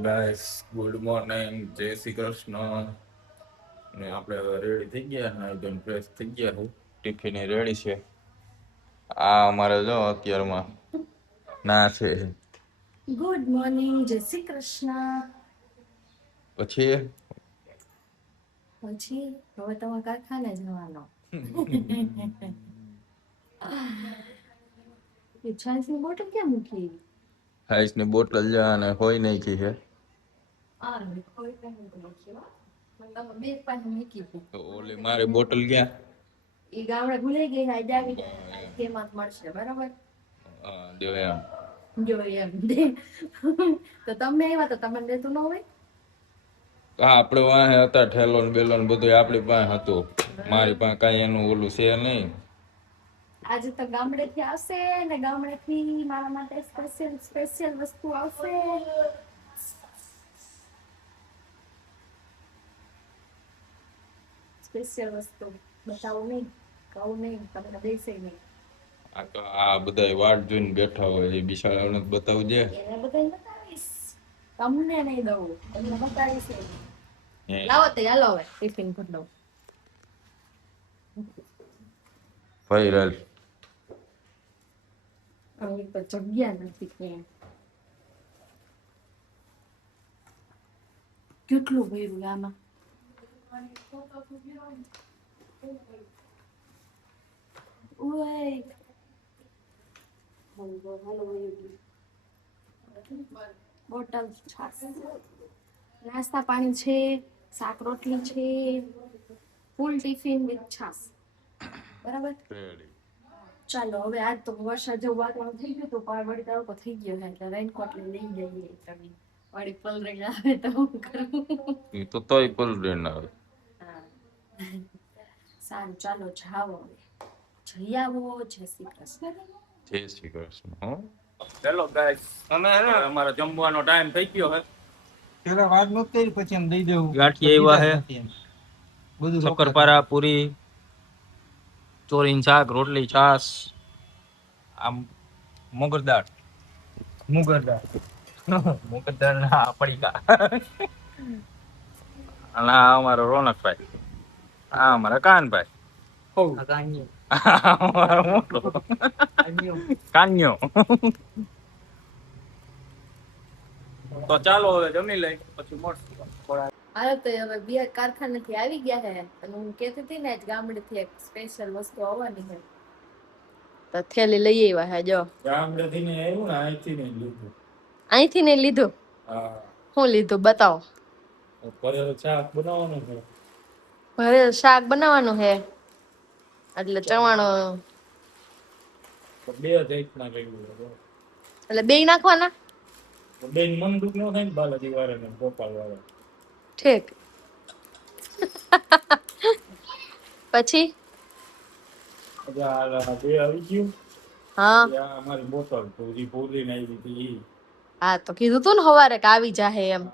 Guys good morning, જય શ્રી કૃષ્ણ. ને આપણે હવે રેડી થઈ ગયા, નાઈ ધોઈને ફ્રેશ થઈ ગયા છે. ટિફિન રેડી છે. આ અમારે જો અત્યારમાં ના છે. ગુડ મોર્નિંગ, જય શ્રી કૃષ્ણ. પછી હવે તમે કારખાને જવાનો. એ છાશની બોટલ ક્યાં મૂકી? આઈસની બોટલ જ અને હોય નાખી છે. બે પાસે મૂકી છે. તો ઓલી મારી બોટલ ક્યાં? એ ગામડે ભૂલાઈ ગઈ, આજે આવી કેમાં મળશે, બરાબર? હા, જો એમ દે. તો તમે આવ્યા તો તમને દેતું ન હોય? આપણે વાહે હતા, ઠેલો ને બેલો ને બધું આપણી પાસે હતું. મારી પાસે કાંઈ એનું ઓલું છે નહીં. આજે તો ગામડેથી આવશે ને ગામડેથી મારા માટે સ્પેશિયલ વસ્તુ આવશે. સ્પેશિયલ વસ્તુ બતાવું નહીં, કહું નહીં, તમને દેશે નહીં. આ તો આ બધા વાટ જોઈને બેઠા હોય, એ બિચારાઓને બતાવજે. એને બધાને બતાવીશ, તમને નહીં દઉં, તમને બતાવીશ. લાવો તો હાલો હવે ટિફિન ભરી દઉં. ભાઈ રાલ હવે તો જગ્યા નથી ક્યાં. કેટલું ભર્યું આમાં? બોટલ, છાસ, નાસ્તા પાણી છે, શાક રોટલી છે, ફૂલ ટિફિન વિથ છાસ. બરાબર, ચાલો હવે આજ તો વરસાદ જેવું વાતાવરણ થઈ ગયું, તો વળી તડકો થઈ ગયો છે, એટલે રેનકોટ લઈ જઈએ. તમે વળી પલરી આવે તો હું કરું? એ તો તોય પલરે ના આવે. સારું, ચાલો જાઓ હવે. જઈ આવો. જય શ્રી કૃષ્ણ. જય શ્રી કૃષ્ણ. હો ચલો ગાઈસ, અમે અમારો જમવાનો ટાઈમ થઈ ગયો છે. પેલા વાત નત કરી, પછી એમ દઈ દેવું. ગાંઠી આવ્યા છે, બધું શક્કરપારા, પૂરી, ચોરીન શાક, રોટલી, છાસ, આમ મગરદાળ ના પડીકા. અને આ અમારો રોનકભાઈ, આ અમારા કાનભાઈ, અમારો મોટો કાન્યો. તો ચાલો હવે જમી લઈ, પછી મળશું. હાલો તો હવે બે કારખાનેથી આવી ગયા છે, અને હું કહેતી હતી ને ગામડેથી એક સ્પેશિયલ વસ્તુ આવવાની છે, તો થેલી લઈ આવ્યા છે. જો ગામડેથી ને આવ્યું ને, અહીંથી ને લીધું. અહીંથી ને લીધું? હા. શું લીધું બતાવો. ભરેલું શાક બનાવવાનું છે. ભરેલું શાક બનાવવાનું છે, એટલે ચવાણો બે જાતના કર્યું. એટલે બે નાખવાના. બેન મન દુખ ન થાય ને, બાલાજી વાળા ને ગોપાલ વાળા. ઠીક. પછી બે આવી ગયું. હા, અમારી બોટલ પૂરી પૂરી ને આવી હતી. હા તો કીધું તું ને સવારે કે આવી જાહે એમ.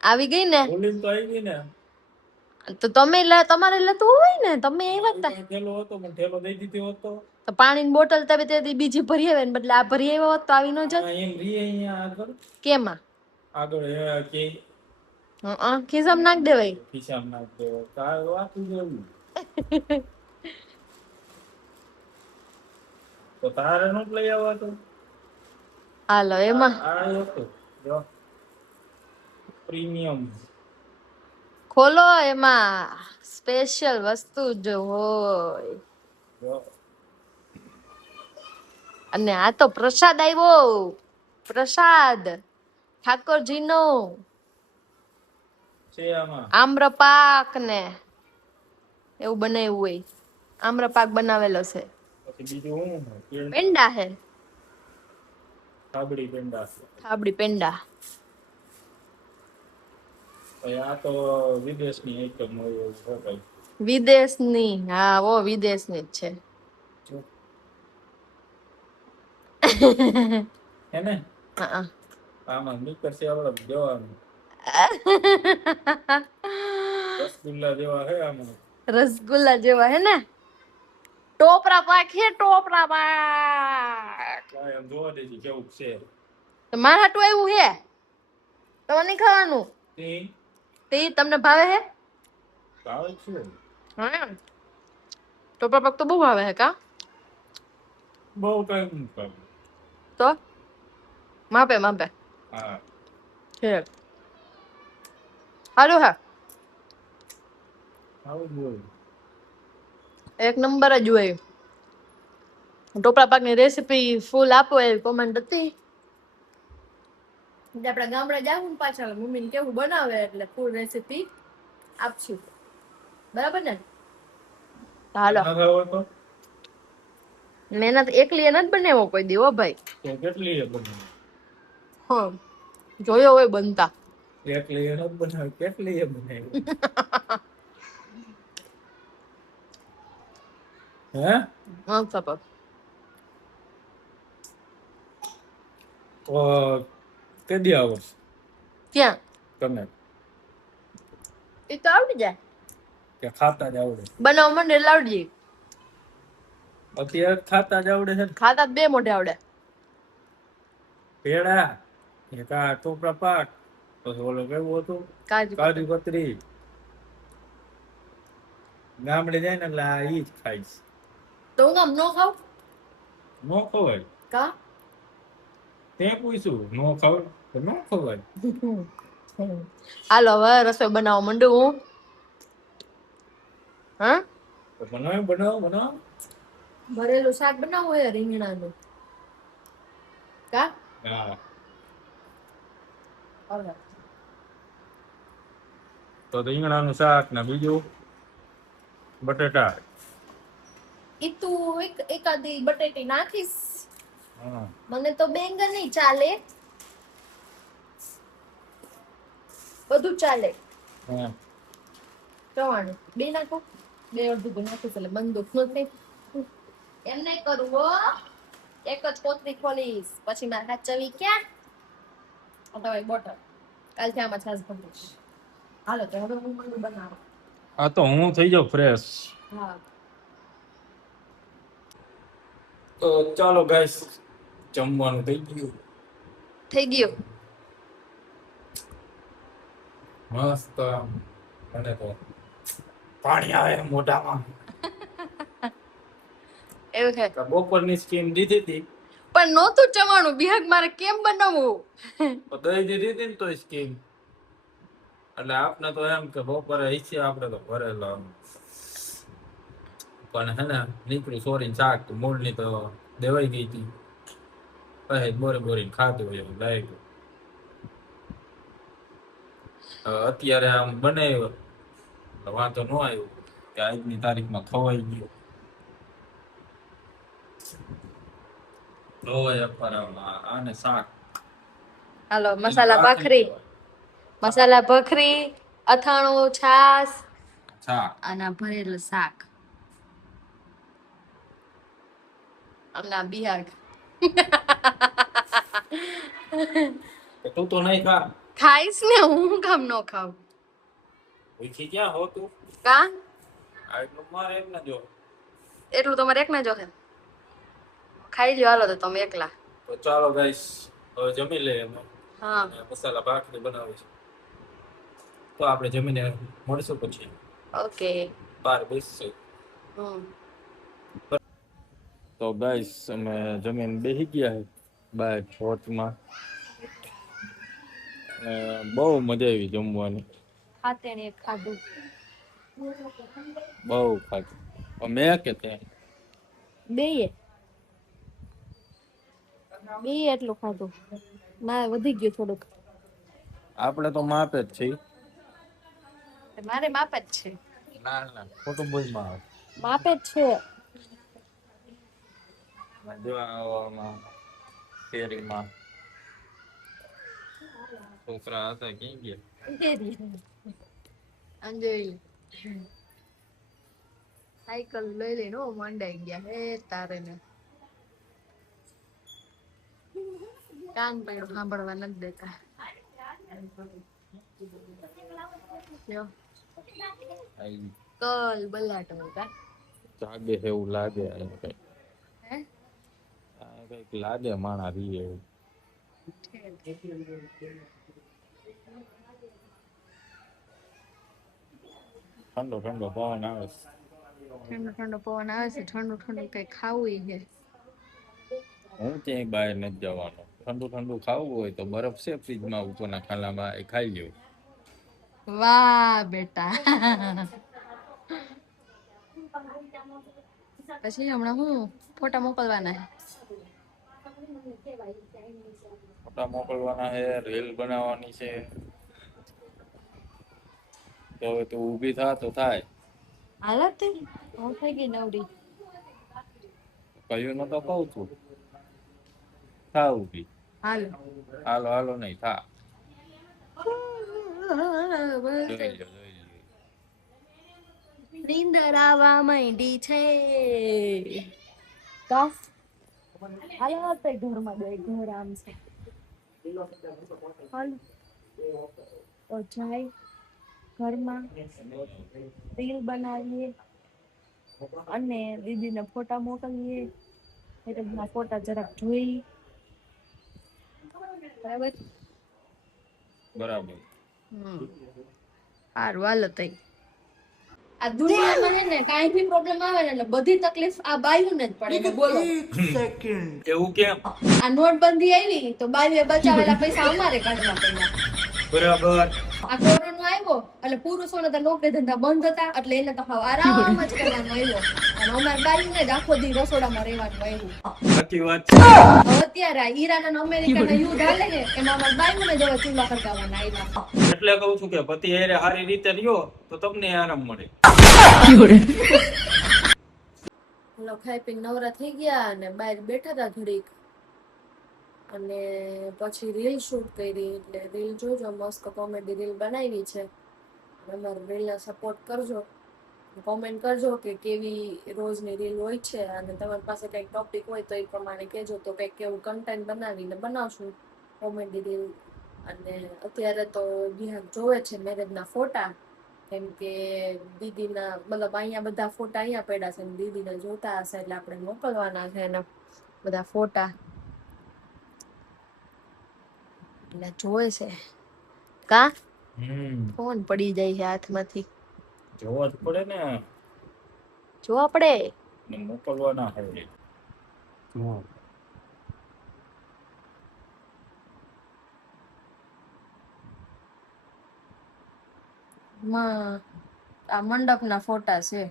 આવી ગઈ ને? બોલી તો આવી ગઈ ને. તો તમે તમારે લેતું હોય ને, તમે આવ્યા હતા. થેલો હતો પણ થેલો દઈ દીધો હતો. તો પાણીની બોટલ તમે તે બીજી ભરી આવે ને બદલે આ ભરી આવ્યો હોત તો આવી ન જાત. એમ રીએ અહીંયા આગળ. કેમાં આગળ કે ખિસ્સામાં નાખ દેવાય. ખિસ્સામાં નાખ દેવો. તાર વાતું જેવું. તો તારે નો લઈ આવવા તો. હાલો એમાં આ હતો જો પ્રીમિયમ. ખોલો, એમાં સ્પેશિયલ વસ્તુ જ હોય. અને આ તો પ્રસાદ આવ્યો, પ્રસાદ ઠાકોરજીનો. આમ્રપાક ને એવું બનાવ્યું હોય, આમ્રપાક બનાવેલો છે. પેંડા હે, થાબડી પેંડા. થાબડી પેંડા. આ તો વિદેશની આઈટમ હોય એવું છે ભાઈ. વિદેશની? હા, ઓ વિદેશની જ છે. હે ને? હા. આમાં નીકર છે આપણે જવાનું. રસગુલ્લા જેવા હે આમાં. રસગુલ્લા જેવા હે ને? ટોપરા પાક હે, ટોપરા પાક. એમ જોવા દેજી કેવું છે. મારા હાટુ આવ્યું હે. તમારે નહીં ખાવાનું તે તે તમને ભાવે હે ભાવે છે હા ટોપરા પાક તો બહુ ભાવે હે કા બહુ ટાઈમ નહીં ખાધું. તો માપે માપે હા છે સારું હા આવું જ હોય. એક નંબર જ હોય ટોપરા પાકની રેસીપી ફૂલ આપો એવી કોમેન્ટ હતી એટલે આપડા ગામડે જાવું ને પાછળ મમ્મીને કેવું બનાવે એટલે ફૂલ રેસીપી આપશું બરાબર ને હાલો ના ખાવો તો મહેનત એકલી એ નથી બનાવ્યો કોઈ દી હો ભાઈ તો કેટલી એ બનાવી હા જોયો હોય બનતા એટલી એ નથી બનાવી કેટલી એ બનાવી હે હા સપોઝ તો કેદી આવશ ક્યાં તમે એ તો આવડી જાય કે ખાતા જ આવડે બનાવવા માંડે એટલે આવડી જાય અત્યારે ખાતા જ આવડે છે ને ખાતા જ બે મોઢે આવડે પેડા એક આ ટોપરા પાક પછી ઓલો કેવું હતું કાજુ કાજુ કતરી ગામડે જાય ને એટલે આ ઈ જ ખાઈશ તો હું આમ નો ખાવ નો ખવાય કા તે પૂછ્યું નો ખવાય તો નો ખવાય હાલો હવે રસોઈ બનાવવા માંડું હું હા તો બનાવો ભરેલું શાક બનાવવું હોય રીંગણાનું કા હા હવે તો રીંગણાનું શાક ને બીજું બટેટા ઈ તું એકાદી બટેટી નાખીશ હા મને તો બેંગન નહીં ચાલે બધું ચાલે હા ચવાણું બે નાખો બે અડધું નાખીશ એટલે બંદૂક નથી એમ નહીં કરવું હો એક જ કોથળી ખોલીશ પછી મારે હાચવી ક્યાં હવે બોટલ કાલથી આમાં છાસ ભરીશ હાલો તો હવે હું મંડું બનાવું આ તો હું થઈ જાઉં ફ્રેશ હા તો ચાલો ગાઈસ જમવાનું થઈ ગયું થઈ ગયું મસ્ત અને તો પાણી આવે મોઢામાં એવું છે તો બપોરની સ્કીમ દીધી હતી પણ નહોતું ચવાણું બિહાગ મારે કેમ બનાવવું તો દઈ દીધી હતી ને તો સ્કીમ એટલે આપને તો એમ કે બપોરે ઈચ્છે આપણે તો ભરેલો પણ હે ને નીકળ્યું સોરી શાક મૂળની તો દેવાઈ ગઈ હતી પછી બોરી ખાધું એવું લાગ્યું અત્યારે આમ બનાવ્યો તો વાંધો ન આવ્યો કે આજની તારીખમાં ખવાઈ ગયો લોય અફરામાં આને શાક હાલો મસાલા ભાખરી મસાલા ભાખરી અથાણું છાસ શાક અને ભરેલું શાક અને બિહાગ તું તો નહીં ખા ખાઈશ ને હું કામ નો ખાવ ભૂખી ક્યાં હો તું કા આટલું મારે એમ ના જો એટલું તમારે એક ના જોહે ખાઈ લ્યો હાલો તો તમે એકલા તો ચાલો ગાઈસ હવે જમી લઈએ અમે હા અને મસાલા ભાખરી બનાવી છે તો આપણે જમીને મળશું પછી ઓકે બહાર બેસશું તો ગાઈસ અમે જમીન બેસી ગયા બાર હોટમાં બહુ મજા આવી જમવાની ખાતે ને ખાધું બહુ ખાધું મેં કે તે બે એટલું ખાધું મારે વધી ગયું થોડુંક આપણે તો માપે જ છીએ મારે માપ જ છે ના ના ખોટું બોલમાં આવે માપે જ છે જોવામાં શેરીમાં છોકરા હતા ક્યાં ગયા અંજલી સાયકલ લઈ લઈને મંડાઈ ગયા હે તારે ને કાન પડ્યો સાંભળવા નથી દેતા લ્યો, કલ બલાટો કા જાગે છે એવું લાગે અહીં કઈ હે કઈક લાગે માણા રીએ એવું ઠંડો ઠંડો પવન આવે છે. ઠંડો ઠંડો પવન આવે છે, ઠંડુ ઠંડુ કઈ ખાવું છે. હું ક્યાંય બહાર નથી જવાનો. ઠંડુ ઠંડુ ખાવું હોય તો બરફ છે ફ્રીજમાં ઉપરના ખાનામાં, એ ખાઈ લ્યો. વાહ બેટા. પછી હમણાં હું ફોટા મોકલવાના ફોટા મોકલવાના છે, રીલ બનાવવાની છે. તો હવે તું ઊભી થા તો થાય. હાલત હું થઈ ગઈ નવરી. કહ્યું ન તો કહું છું. થા ઊભી. હાલો હાલો હાલો નહીં, થા. જોઈ લ્યો, જોઈ લ્યો. નીંદર આવવા માંડી છે. કા હાલો તે ઘરમાં બે ઘર આમ છે. હાલો તો જાય ઘરમાં રીલ બનાવીએ અને દીદીને ફોટા મોકલીએ. મેરેજના ફોટા જરાક જોઈ. બરાબર. બરાબર. સારું હાલો તઈ. આ દુનિયામાં હે ને કાંઈ બી પ્રોબ્લેમ આવે ને એટલે બધી તકલીફ આ બાયુને જ પડે ને બોલો. એવું કેમ? આ નોટબંધી આવી તો બાયુએ બચાવેલા પૈસા અમારે કાઢવા પડ્યા. બરાબર. આ કોરોના આવ્યો એટલે પુરુષોને તો નોકરી ધંધા બંધ હતા એટલે એને તો હાવ આરામ જ કરવાનો આવ્યો. અને અમારે બાયુને જ આખો દી રસોડામાં રહેવાનું આવ્યું. સાચી વાત છે. હવે અત્યારે આ ઈરાન અને અમેરિકાના યુદ્ધ હાલે ને એમાં અમારે બાયુને જ હવે ચૂલા ખડકાવવાના આવ્યા. એટલે કહું છું કે પતિ હારે સારી રીતે રહ્યો તો તમને આરામ મળે. હલો ખાઈ પીને નવરા થઈ ગયા અને બહાર બેઠા હતા ઘડીક અને પછી રીલ શૂટ કરી. એટલે રીલ જોજો, મસ્ત કોમેડી રીલ બનાવી છે. અમારી રીલને સપોર્ટ કરજો, કોમેન્ટ કરજો કે કેવી રોજની રીલ હોય છે અને તમારી પાસે કંઈક ટોપિક હોય તો એ પ્રમાણે કહેજો તો કંઈક એવું કન્ટેન્ટ બનાવીને બનાવશું કોમેડી રીલ. અને અત્યારે તો વિહાર જોવે છે મેરેજના ફોટા, કેમ કે દીદીના મતલબ અહીંયા બધા ફોટા અહીંયા પડ્યા છે ને દીદીને જોતા હશે એટલે આપણે મોકલવાના છે એના બધા ફોટા. એટલે જોવે છે. કા ફોન પડી જાય છે હાથમાંથી. જોવા જ પડે ને. જોવા પડે ને મોકલવાના હોય. આ મંડપના ફોટા છે.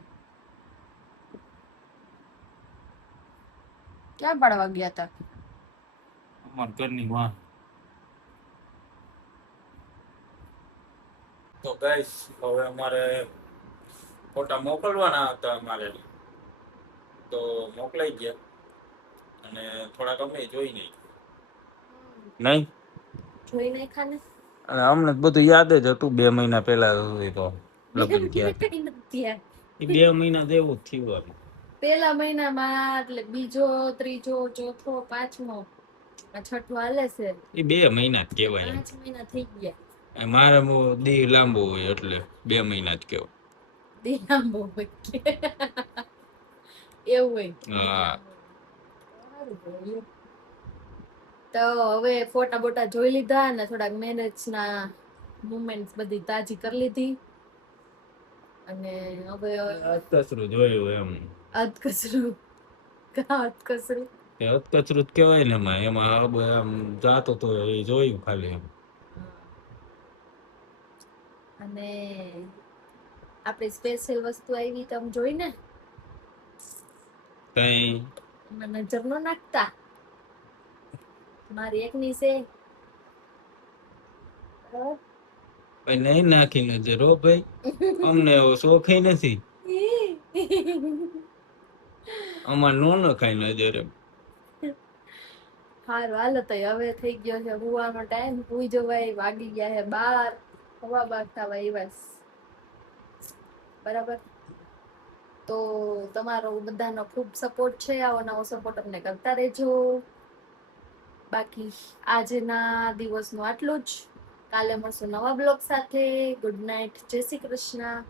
ક્યાં પાડવા ગયા હતા? અમારા ઘરની વાહ. તો ગાઈસ હવે અમારે ફોટા મોકલવાના હતા અમારે, તો મોકલાઈ ગયા અને થોડાક અમે જોઈ નહીં. જોઈ નહીં ખાને અને અમને બધું યાદ જ હતું 2 મહિના પહેલા સુધી તો લગ્ન થયા. એ 2 મહિના જેવું જ થયું. પેલા મહિનામાં એટલે બીજો, ત્રીજો, ચોથો, પાંચમો, આ છઠ્ઠો હાલે છે. એ 2 મહિના જ કહેવાય. 5 મહિના થઈ ગયા. મારે દી લાંબો હોય એટલે 2 મહિના જ કહેવાય. દી લાંબો હોય એવું હોય. હા. તો હવે ફોટા બોટા જોઈ લીધા અને થોડાક મેરેજના મુમેન્ટ્સ બધી તાજી કરી લીધી અને હવે અધકચરું જોયું એમ. અધકચરું અધકચરું એ અધકચરું જ કહેવાય ને. એમાં એમ જાતો તો એ જોયું ખાલી એમ. અને આપણી સ્પેશિયલ વસ્તુ આવી તમે જોઈ ને? કઈ એમાં નજર નો નાખતા. મારી એકની છે નહીં નાખી નજર હો ભાઈ, અમને એવો શોખ નથી. અમાર નો નખાય નજર એમ. હારું હાલો તો હવે થઈ ગયો છે હુવાનો ટાઈમ. હુઈ જવાય. વાગી ગયા છે 12, 12:15 થવા આવ્યા. બરાબર. તો તમારો બધાનો ખૂબ સપોર્ટ છે. આવો નવો સપોર્ટ અમને કરતા રહેજો. બાકી આજના દિવસનું આટલું જ. કાલે મળશું નવા બ્લોગ સાથે. Good night. જય શ્રી કૃષ્ણ.